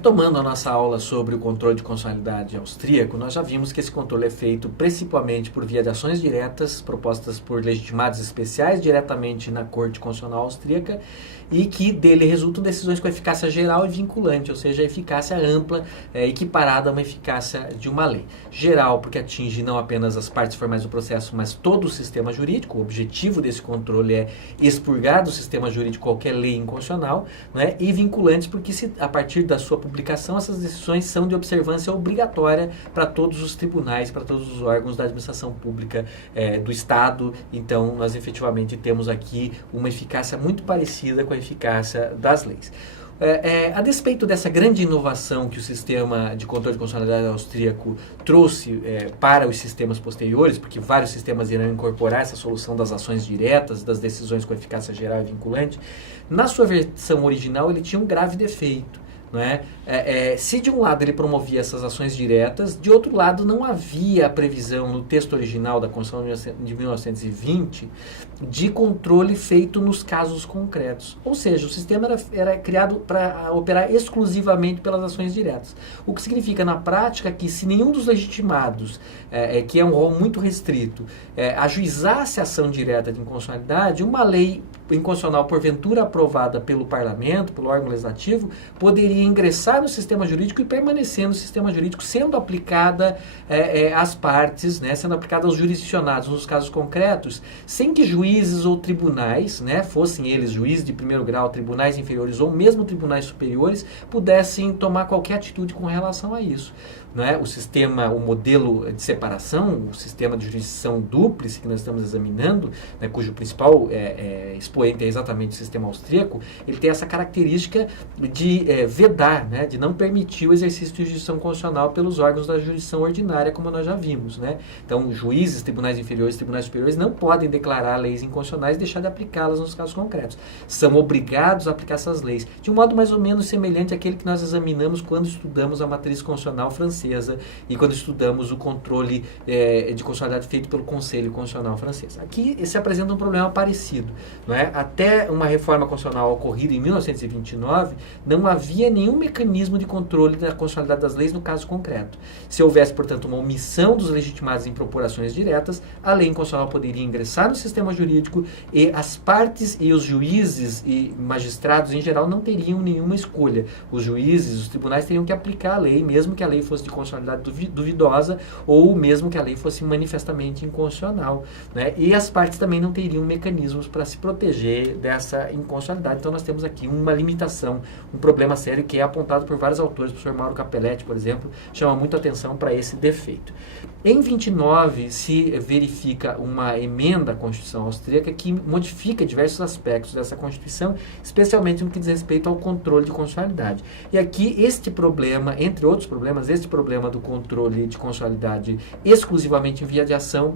Retomando a nossa aula sobre o controle de constitucionalidade austríaco, nós já vimos que esse controle é feito principalmente por via de ações diretas propostas por legitimados especiais diretamente na Corte Constitucional Austríaca e que dele resultam decisões com eficácia geral e vinculante, ou seja, a eficácia ampla, equiparada a uma eficácia de uma lei. Geral, porque atinge não apenas as partes formais do processo, mas todo o sistema jurídico. O objetivo desse controle é expurgar do sistema jurídico qualquer lei inconstitucional, né? E vinculantes, porque a partir da sua publicação, essas decisões são de observância obrigatória para todos os tribunais, para todos os órgãos da administração pública do Estado. Então, nós efetivamente temos aqui uma eficácia muito parecida com a eficácia das leis. A despeito dessa grande inovação que o sistema de controle de constitucionalidade austríaco trouxe para os sistemas posteriores, porque vários sistemas irão incorporar essa solução das ações diretas, das decisões com eficácia geral e vinculante, na sua versão original ele tinha um grave defeito. Não é? Se de um lado ele promovia essas ações diretas, de outro lado não havia a previsão no texto original da Constituição de 1920 de controle feito nos casos concretos. Ou seja, o sistema era criado para operar exclusivamente pelas ações diretas. O que significa na prática que se nenhum dos legitimados, que é um rol muito restrito, ajuizasse a ação direta de inconstitucionalidade, uma lei inconstitucional porventura aprovada pelo parlamento, pelo órgão legislativo, poderia ingressar no sistema jurídico e permanecer no sistema jurídico, sendo aplicada às partes, né, sendo aplicada aos jurisdicionados nos casos concretos, sem que juízes ou tribunais, né, fossem eles juízes de primeiro grau, tribunais inferiores ou mesmo tribunais superiores, pudessem tomar qualquer atitude com relação a isso. Não é? O modelo de separação, o sistema de jurisdição dúplice que nós estamos examinando, né, cujo principal expoente é exatamente o sistema austríaco, ele tem essa característica de vedar, né, de não permitir o exercício de jurisdição constitucional pelos órgãos da jurisdição ordinária, como nós já vimos. Né? Então, juízes, tribunais inferiores, tribunais superiores não podem declarar leis inconstitucionais e deixar de aplicá-las nos casos concretos. São obrigados a aplicar essas leis, de um modo mais ou menos semelhante àquele que nós examinamos quando estudamos a matriz constitucional francesa e quando estudamos o controle de constitucionalidade feito pelo Conselho Constitucional francês. Aqui se apresenta um problema parecido. Não é? Até uma reforma constitucional ocorrida em 1929, não havia nenhum mecanismo de controle da constitucionalidade das leis no caso concreto. Se houvesse, portanto, uma omissão dos legitimados em propor diretas, a lei inconstitucional poderia ingressar no sistema jurídico e as partes e os juízes e magistrados, em geral, não teriam nenhuma escolha. Os juízes, os tribunais teriam que aplicar a lei, mesmo que a lei fosse de constitucionalidade duvidosa ou mesmo que a lei fosse manifestamente inconstitucional. Né? E as partes também não teriam mecanismos para se proteger dessa inconstitucionalidade. Então nós temos aqui uma limitação, um problema sério que é apontado por vários autores. O professor Mauro Capelletti, por exemplo, chama muito atenção para esse defeito. Em 29 se verifica uma emenda à Constituição austríaca que modifica diversos aspectos dessa Constituição, especialmente no que diz respeito ao controle de constitucionalidade. E aqui este problema, entre outros problemas, este problema do controle de constitucionalidade exclusivamente em via de ação,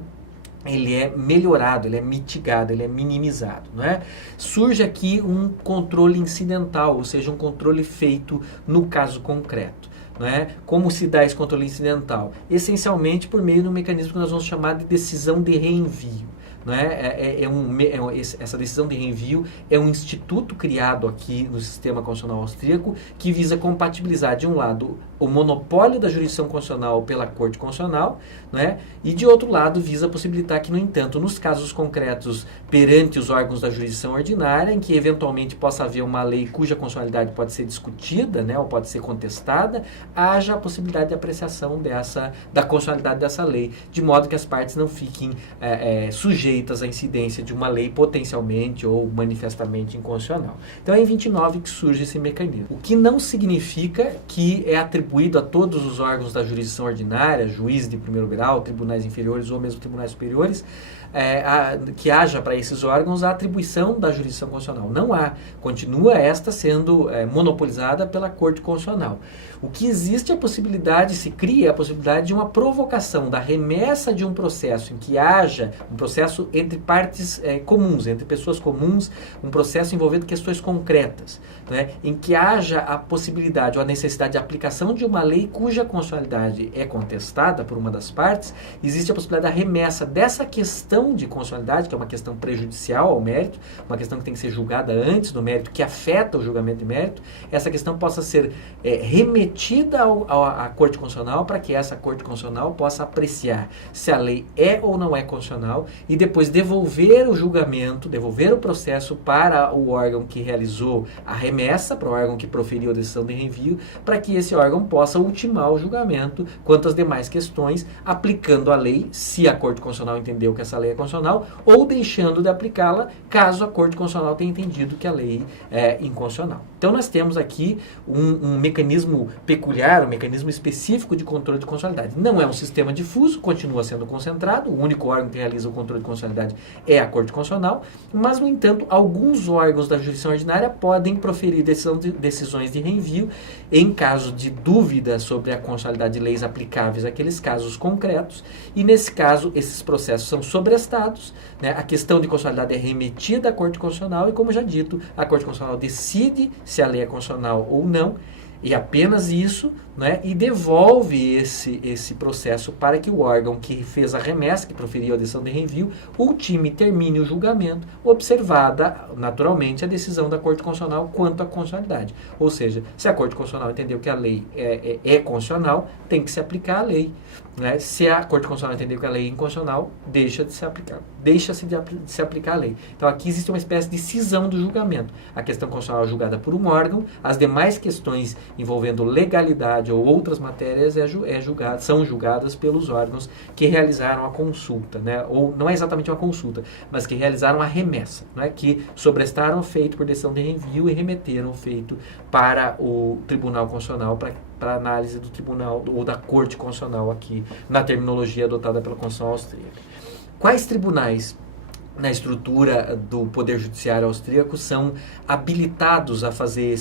ele é melhorado, ele é mitigado, ele é minimizado. Não é? Surge aqui um controle incidental, ou seja, um controle feito no caso concreto. Não é? Como se dá esse controle incidental? Essencialmente por meio de um mecanismo que nós vamos chamar de decisão de reenvio. Não é? Essa decisão de reenvio é um instituto criado aqui no sistema constitucional austríaco que visa compatibilizar, de um lado, o monopólio da jurisdição constitucional pela Corte Constitucional, não é? E, de outro lado, visa possibilitar que, no entanto, nos casos concretos perante os órgãos da jurisdição ordinária, em que eventualmente possa haver uma lei cuja constitucionalidade pode ser discutida, né, ou pode ser contestada, haja a possibilidade de apreciação da constitucionalidade dessa lei, de modo que as partes não fiquem sujeitas à incidência de uma lei potencialmente ou manifestamente inconstitucional. Então é em 29 que surge esse mecanismo. O que não significa que é atribuído a todos os órgãos da jurisdição ordinária, juízes de primeiro grau, tribunais inferiores ou mesmo tribunais superiores, que haja para esses órgãos a atribuição da jurisdição constitucional. Não há. Continua esta sendo monopolizada pela Corte Constitucional. O que existe é a possibilidade, se cria a possibilidade de uma provocação da remessa de um processo em que haja um processo entre partes comuns, entre pessoas comuns, um processo envolvendo questões concretas, né, em que haja a possibilidade ou a necessidade de aplicação de uma lei cuja constitucionalidade é contestada por uma das partes, existe a possibilidade da remessa dessa questão de constitucionalidade, que é uma questão prejudicial ao mérito, uma questão que tem que ser julgada antes do mérito, que afeta o julgamento de mérito, essa questão possa ser remetida à Corte Constitucional para que essa Corte Constitucional possa apreciar se a lei é ou não é constitucional e depois devolver o julgamento, devolver o processo para o órgão que realizou a remessa, para o órgão que proferiu a decisão de reenvio, para que esse órgão possa ultimar o julgamento quanto às demais questões, aplicando a lei, se a Corte Constitucional entendeu que essa lei é constitucional, ou deixando de aplicá-la, caso a Corte Constitucional tenha entendido que a lei é inconstitucional. Então nós temos aqui um mecanismo peculiar, um mecanismo específico de controle de constitucionalidade. Não é um sistema difuso, continua sendo concentrado, o único órgão que realiza o controle de constitucionalidade é a Corte Constitucional, mas, no entanto, alguns órgãos da jurisdição ordinária podem proferir decisões de reenvio em caso de dúvida sobre a constitucionalidade de leis aplicáveis àqueles casos concretos, e nesse caso esses processos são sobrestados, né? A questão de constitucionalidade é remetida à Corte Constitucional e, como já dito, a Corte Constitucional decide se a lei é constitucional ou não, e apenas isso, né, e devolve esse processo para que o órgão que fez a remessa, que proferiu a decisão de reenvio, ultime e termine o julgamento, observada, naturalmente, a decisão da Corte Constitucional quanto à constitucionalidade. Ou seja, se a Corte Constitucional entendeu que a lei é constitucional, tem que se aplicar a lei. Né? Se a Corte Constitucional entender que a lei é inconstitucional, deixa-se de se aplicar a lei. Então aqui existe uma espécie de cisão do julgamento. A questão constitucional é julgada por um órgão, as demais questões envolvendo legalidade ou outras matérias são julgadas pelos órgãos que realizaram a consulta, né? Ou não é exatamente uma consulta, mas que realizaram a remessa, né? Que sobrestaram o feito por decisão de reenvio e remeteram o feito para o Tribunal Constitucional para análise do Tribunal ou da Corte Constitucional aqui, na terminologia adotada pela Constituição Austríaca. Quais tribunais na estrutura do Poder Judiciário austríaco são habilitados a fazer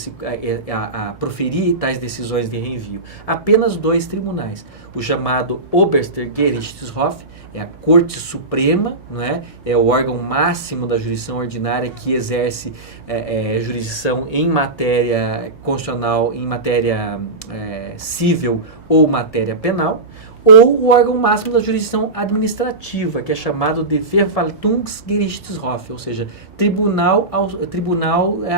a proferir tais decisões de reenvio? Apenas 2 tribunais. O chamado Oberster Gerichtshof, é a Corte Suprema, não é? É o órgão máximo da jurisdição ordinária que exerce jurisdição em matéria constitucional, em matéria civil ou matéria penal, ou o órgão máximo da jurisdição administrativa, que é chamado de Verwaltungsgerichtshof, ou seja, tribunal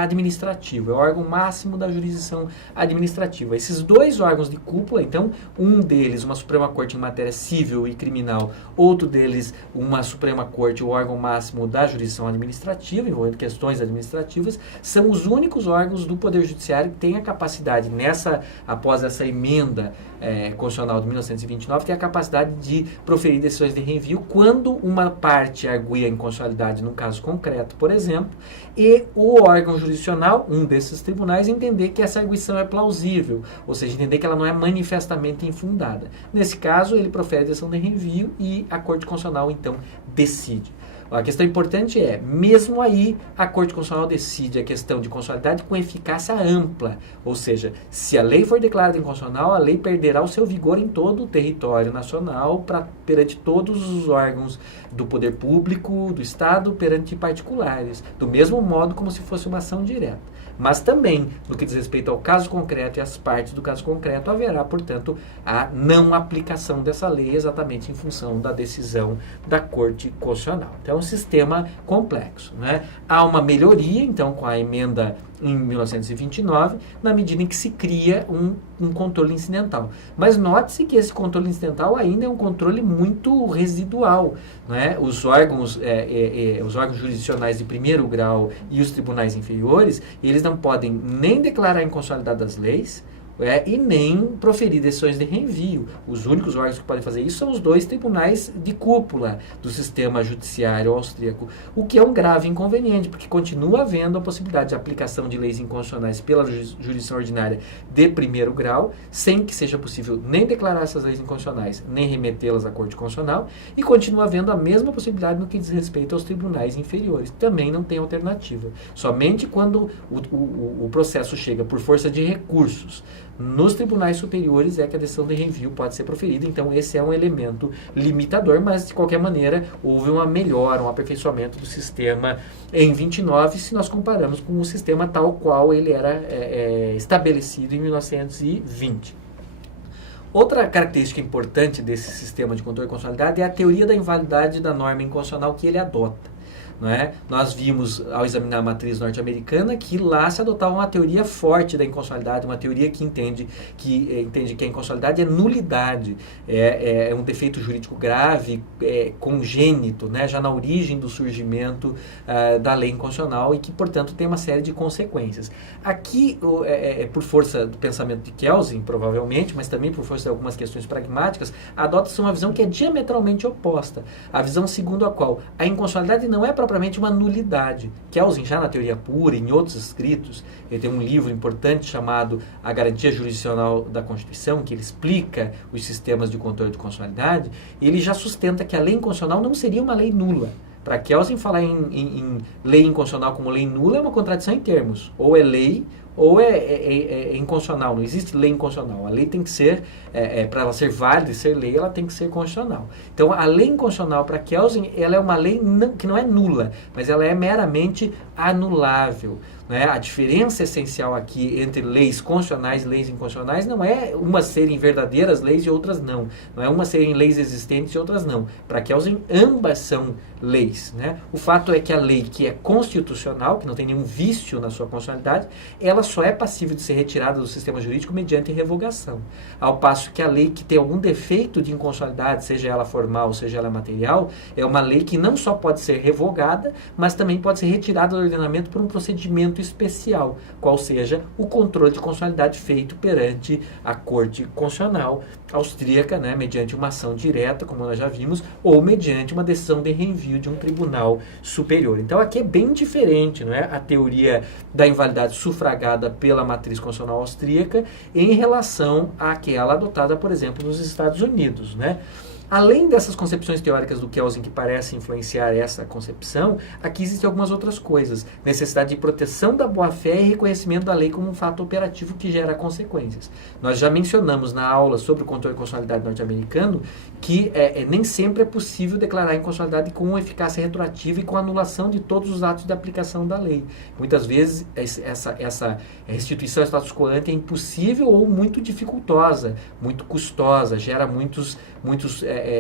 administrativo, é o órgão máximo da jurisdição administrativa. Esses 2 órgãos de cúpula, então, um deles, uma Suprema Corte em matéria civil e criminal, outro deles, uma Suprema Corte, o órgão máximo da jurisdição administrativa, envolvendo questões administrativas, são os únicos órgãos do Poder Judiciário que têm a capacidade, após essa emenda constitucional de 1929, tem a capacidade de proferir decisões de reenvio quando uma parte arguia inconstitucionalidade num caso concreto, por exemplo, e o órgão jurisdicional, um desses tribunais, entender que essa arguição é plausível, ou seja, entender que ela não é manifestamente infundada. Nesse caso, ele profere a decisão de reenvio e a Corte Constitucional, então, decide. A questão importante é, mesmo aí, a Corte Constitucional decide a questão de constitucionalidade com eficácia ampla. Ou seja, se a lei for declarada inconstitucional, a lei perderá o seu vigor em todo o território nacional, perante todos os órgãos do poder público, do Estado, perante particulares. Do mesmo modo como se fosse uma ação direta. Mas também, no que diz respeito ao caso concreto e às partes do caso concreto, haverá, portanto, a não aplicação dessa lei exatamente em função da decisão da Corte Constitucional. Então, é um sistema complexo, né? Há uma melhoria, então, com a emenda em 1929, na medida em que se cria um controle incidental. Mas note-se que esse controle incidental ainda é um controle muito residual, né? Os órgãos jurisdicionais de primeiro grau e os tribunais inferiores, eles não podem nem declarar a inconstitucionalidade das leis, e nem proferir decisões de reenvio. Os únicos órgãos que podem fazer isso são os 2 tribunais de cúpula do sistema judiciário austríaco, o que é um grave inconveniente, porque continua havendo a possibilidade de aplicação de leis inconstitucionais pela jurisdição ordinária de primeiro grau, sem que seja possível nem declarar essas leis inconstitucionais, nem remetê-las à Corte Constitucional, e continua havendo a mesma possibilidade no que diz respeito aos tribunais inferiores. Também não tem alternativa. Somente quando o processo chega por força de recursos nos tribunais superiores é que a decisão de reenvio pode ser proferida. Então esse é um elemento limitador, mas de qualquer maneira houve uma melhora, um aperfeiçoamento do sistema em 29, se nós comparamos com o sistema tal qual ele era estabelecido em 1920. Outra característica importante desse sistema de controle de constitucionalidade é a teoria da invalidade da norma inconstitucional que ele adota. Não é? Nós vimos, ao examinar a matriz norte-americana, que lá se adotava uma teoria forte da inconstitucionalidade, uma teoria que entende que a inconstitucionalidade é nulidade, é um defeito jurídico grave, congênito, né? Já na origem do surgimento da lei inconstitucional e que, portanto, tem uma série de consequências. Aqui, por força do pensamento de Kelsen, provavelmente, mas também por força de algumas questões pragmáticas, adota-se uma visão que é diametralmente oposta. A visão segundo a qual a inconstitucionalidade não é propriamente uma nulidade. Kelsen, já na teoria pura, em outros escritos, ele tem um livro importante chamado A Garantia Jurisdicional da Constituição, que ele explica os sistemas de controle de constitucionalidade, e ele já sustenta que a lei inconstitucional não seria uma lei nula. Para Kelsen, falar em lei inconstitucional como lei nula é uma contradição em termos. Ou é lei ou é inconstitucional. Não existe lei inconstitucional. A lei tem que ser, para ela ser válida e ser lei, ela tem que ser constitucional. Então, a lei inconstitucional, para Kelsen, ela é uma lei que não é nula, mas ela é meramente anulável. Né? A diferença essencial aqui entre leis constitucionais e leis inconstitucionais não é umas serem verdadeiras leis e outras não. Não é umas serem leis existentes e outras não. Para Kelsen, ambas são leis. Né? O fato é que a lei que é constitucional, que não tem nenhum vício na sua constitucionalidade, ela só é passível de ser retirada do sistema jurídico mediante revogação. Ao passo que a lei que tem algum defeito de inconstitucionalidade, seja ela formal, seja ela material, é uma lei que não só pode ser revogada, mas também pode ser retirada do ordenamento por um procedimento especial, qual seja o controle de constitucionalidade feito perante a Corte Constitucional austríaca, né, mediante uma ação direta, como nós já vimos, ou mediante uma decisão de reenvio de um tribunal superior. Então aqui é bem diferente, não é, a teoria da invalidade sufragada pela matriz constitucional austríaca em relação àquela adotada, por exemplo, nos Estados Unidos, né? Além dessas concepções teóricas do Kelsen que parecem influenciar essa concepção, aqui existem algumas outras coisas. Necessidade de proteção da boa-fé e reconhecimento da lei como um fato operativo que gera consequências. Nós já mencionamos na aula sobre o controle de constitucionalidade norte-americano que nem sempre é possível declarar a inconstitucionalidade com eficácia retroativa e com anulação de todos os atos de aplicação da lei. Muitas vezes essa restituição ao status quo ante é impossível ou muito dificultosa, muito custosa, gera muitos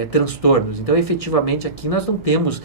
transtornos. Então, efetivamente, aqui nós não temos,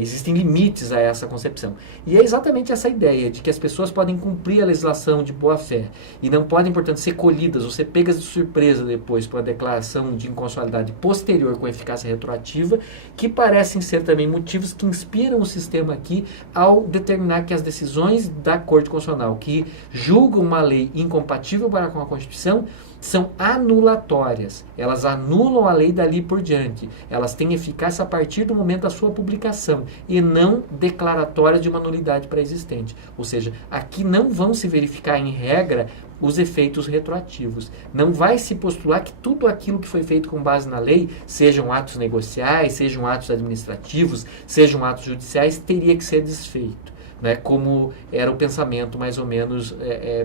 existem limites a essa concepção. E é exatamente essa ideia de que as pessoas podem cumprir a legislação de boa-fé e não podem, portanto, ser colhidas ou ser pegas de surpresa depois por uma declaração de inconstitucionalidade posterior com eficácia retroativa, que parecem ser também motivos que inspiram o sistema aqui ao determinar que as decisões da Corte Constitucional que julgam uma lei incompatível com a Constituição são anulatórias. Elas anulam a lei dali por diante. Elas têm eficácia a partir do momento da sua publicação e não declaratória de uma nulidade pré-existente. Ou seja, aqui não vão se verificar em regra os efeitos retroativos. Não vai se postular que tudo aquilo que foi feito com base na lei, sejam atos negociais, sejam atos administrativos, sejam atos judiciais, teria que ser desfeito. Né, como era o pensamento mais ou menos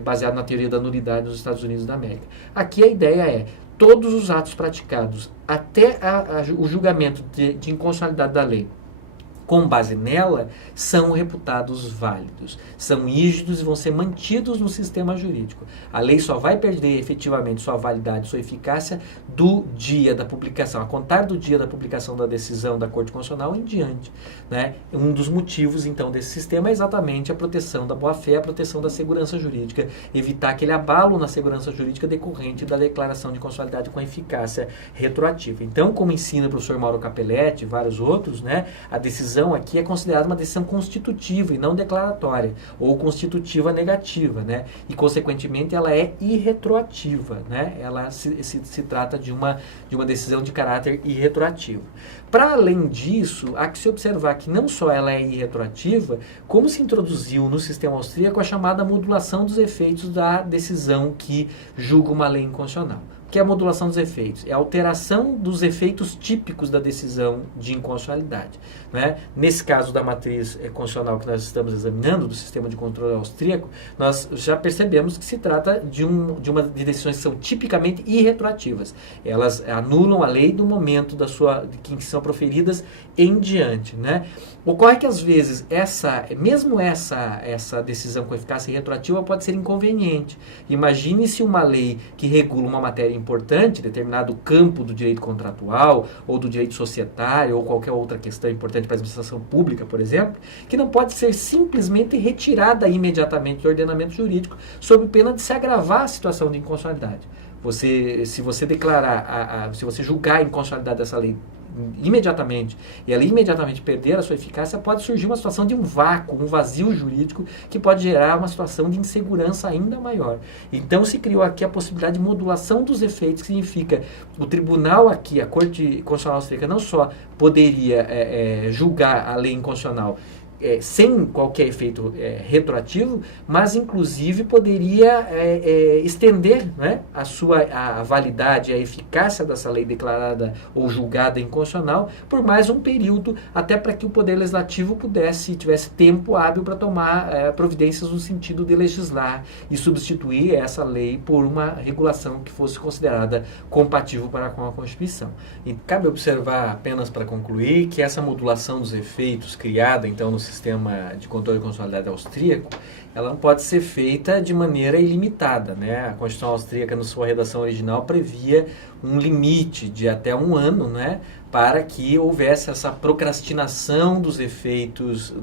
baseado na teoria da nulidade nos Estados Unidos da América. Aqui a ideia é todos os atos praticados até o julgamento de inconstitucionalidade da lei com base nela, são reputados válidos, são rígidos e vão ser mantidos no sistema jurídico. A lei só vai perder efetivamente sua validade, sua eficácia do dia da publicação, a contar do dia da publicação da decisão da Corte Constitucional em diante. Né? Um dos motivos, então, desse sistema é exatamente a proteção da boa-fé, a proteção da segurança jurídica, evitar aquele abalo na segurança jurídica decorrente da declaração de constitucionalidade com eficácia retroativa. Então, como ensina o professor Mauro Capelletti e vários outros, né, a decisão aqui é considerada uma decisão constitutiva e não declaratória, ou constitutiva negativa, né? E, consequentemente, ela é irretroativa, né? Ela se trata de uma decisão de caráter irretroativo. Para além disso, há que se observar que não só ela é irretroativa, como se introduziu no sistema austríaco a chamada modulação dos efeitos da decisão que julga uma lei inconstitucional. O que é a modulação dos efeitos? É a alteração dos efeitos típicos da decisão de inconstitucionalidade. Né? Nesse caso da matriz constitucional que nós estamos examinando, do sistema de controle austríaco, nós já percebemos que se trata de decisões que são tipicamente irretroativas. Elas anulam a lei do momento que são proferidas em diante. Né? Ocorre que, às vezes, mesmo essa decisão com eficácia retroativa pode ser inconveniente. Imagine se uma lei que regula uma matéria importante, determinado campo do direito contratual, ou do direito societário, ou qualquer outra questão importante para a administração pública, por exemplo, que não pode ser simplesmente retirada imediatamente do ordenamento jurídico, sob pena de se agravar a situação de inconstitucionalidade. Se você declarar, se você julgar a inconstitucionalidade dessa lei imediatamente, e ela imediatamente perder a sua eficácia, pode surgir uma situação de um vácuo, um vazio jurídico, que pode gerar uma situação de insegurança ainda maior. Então se criou aqui a possibilidade de modulação dos efeitos, que significa o tribunal aqui, a Corte Constitucional Austríaca, não só poderia julgar a lei inconstitucional sem qualquer efeito retroativo, mas inclusive poderia estender, né, a validade, a eficácia dessa lei declarada ou julgada inconstitucional por mais um período, até para que o Poder Legislativo tivesse tempo hábil para tomar providências no sentido de legislar e substituir essa lei por uma regulação que fosse considerada compatível com a Constituição. E cabe observar, apenas para concluir, que essa modulação dos efeitos criada então no sistema de controle de constitucionalidade austríaco, ela não pode ser feita de maneira ilimitada, né? A Constituição austríaca, na sua redação original, previa um limite de até 1 ano, né, para que houvesse essa procrastinação dos efeitos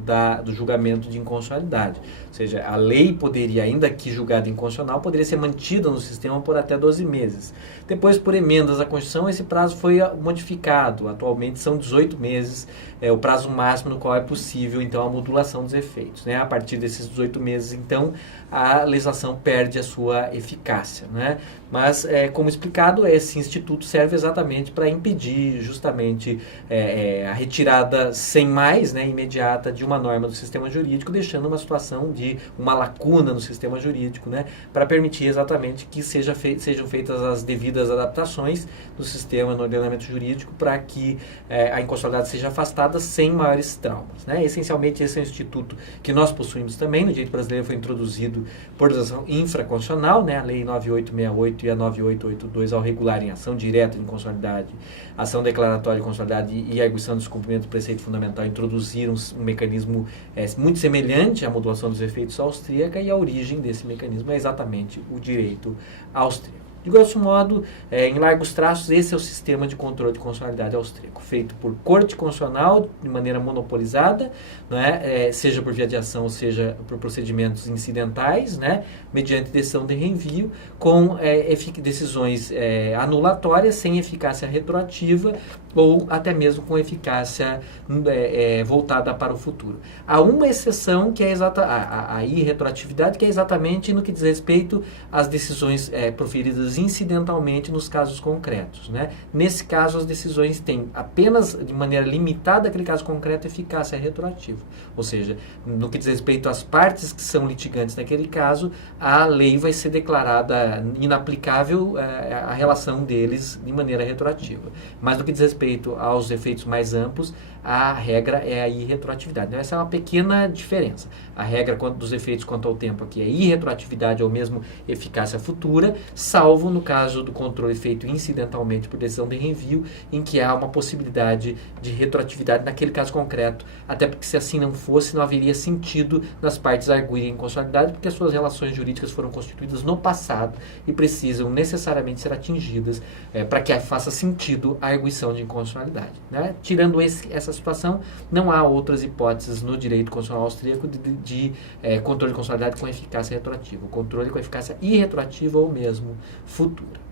do julgamento de inconstitucionalidade. Ou seja, a lei poderia, ainda que julgada inconstitucional, poderia ser mantida no sistema por até 12 meses. Depois, por emendas à Constituição, esse prazo foi modificado. Atualmente são 18 meses, o prazo máximo no qual é possível, então, a modulação dos efeitos, né? A partir desses 18 meses, então, a legislação perde a sua eficácia, né? Mas, como explicado, esse instituto serve exatamente para impedir justamente a retirada sem mais, né, imediata de uma norma do sistema jurídico, deixando uma situação de uma lacuna no sistema jurídico, né, para permitir exatamente que sejam feitas as devidas adaptações do sistema no ordenamento jurídico para que a inconstitucionalidade seja afastada sem maiores traumas, né? Essencialmente, esse é um instituto que nós possuímos também. No direito brasileiro foi introduzido por legislação infraconstitucional, né, a Lei 9868 e a 9882, ao regularem ação direta de inconstitucionalidade, ação declaratória de inconstitucionalidade e a arguição do descumprimento do preceito fundamental, introduziram um mecanismo muito semelhante à modulação dos efeitos austríaca, e a origem desse mecanismo é exatamente o direito austríaco. De grosso modo, em largos traços, esse é o sistema de controle de constitucionalidade austríaco, feito por Corte Constitucional de maneira monopolizada, né, seja por via de ação, seja por procedimentos incidentais, né, mediante decisão de reenvio, com decisões anulatórias, sem eficácia retroativa, ou até mesmo com eficácia voltada para o futuro. Há uma exceção, que é a irretroatividade, que é exatamente no que diz respeito às decisões proferidas incidentalmente nos casos concretos, né? Nesse caso, as decisões têm apenas, de maneira limitada àquele caso concreto, eficácia retroativa. Ou seja, no que diz respeito às partes que são litigantes naquele caso, a lei vai ser declarada inaplicável a relação deles de maneira retroativa. Mas no que diz respeito aos efeitos mais amplos, a regra é a irretroatividade. Então, essa é uma pequena diferença. A regra dos efeitos quanto ao tempo aqui é irretroatividade ou mesmo eficácia futura, salvo no caso do controle feito incidentalmente por decisão de reenvio, em que há uma possibilidade de retroatividade naquele caso concreto, até porque, se assim não fosse, não haveria sentido nas partes arguirem inconstitucionalidade, porque as suas relações jurídicas foram constituídas no passado e precisam necessariamente ser atingidas para que faça sentido a arguição de inconstitucionalidade, né? Tirando essa situação, não há outras hipóteses no direito constitucional austríaco de controle de constitucionalidade com eficácia retroativa. O controle com eficácia irretroativa ou mesmo futura.